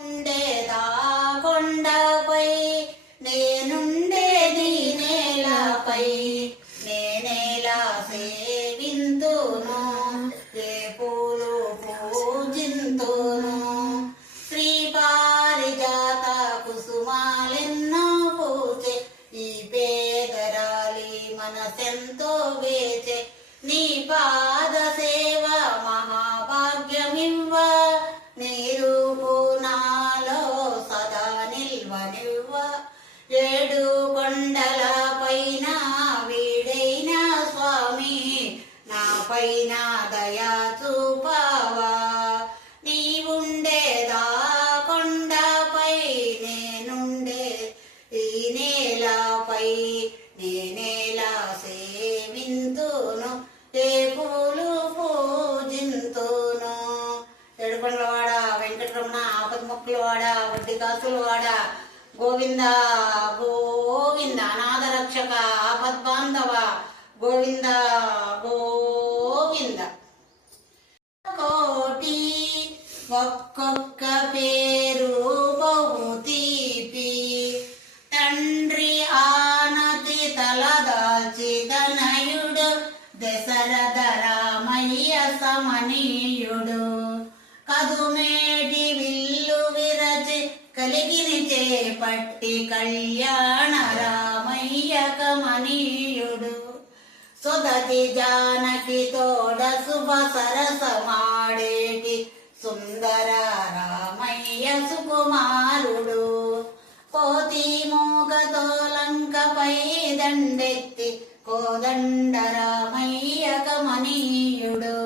ఉండేదా కొండపై నేనుండేది నేలపై నేనేలా సేవింతును ఏ పూలు పూజింతును శ్రీ పారిజాత కుసుమాలెన్నో పూచే ఈ పేదరాలి మనసెంతో వేచే నీ పాద సేవ మహాభాగ్యమివ్వ నీరు నాలో సదా నిల్వనివ్వ ఏడు కొండల పైన వీడైన స్వామి నా పైన దయా చూపావా నీవుండేదా కొండపై నేనుండే ఈ నేలపై నేనేలా సేవింతును ఏ పూలు పూజింతును ఏడుకొండలవాడ వెంకటరమణ ఆపద్ముక్కులవాడ వడ్డీ కాసులవాడ గోవింద గోవింద అనాథ రక్షక ఆపద్బాంధవ గోవింద గోవింద కోటి ఒక్కొక్క పేరు బహు తీపి తండ్రి ఆనతి తలదాల్చి తనయుడు దశరథ రామయ్య సమనీయుడు కదుమేటి విల్లు విరచి కలిగిని చేపట్టి కళ్యాణ రామయ్య కమనీయుడు సుదతి జానకి తోడ శుభ సరసమాడేటి సుందర రామయ్య సుకుమారుడు కోతి మూగతో లంకపై దండెత్తి కోదండ రామయ్య కమనీయుడు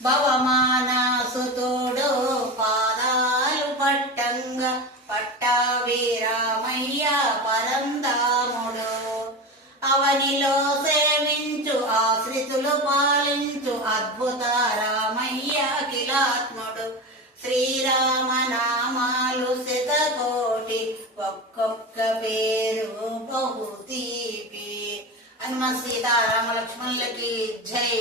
భవమానాసుతుడు పాదాలు పట్టంగా పట్టాభి రామయ్య పరందాముడు అవనిలో సేవించు ఆశ్రితులు పాలించు అద్భుత రామయ్య అఖిలాత్ముడు శ్రీరామ నామాలు శతకోటి ఒక్కొక్క పేరు బహు తీపి హనుమ సీతారామ లక్ష్మణులకి జై.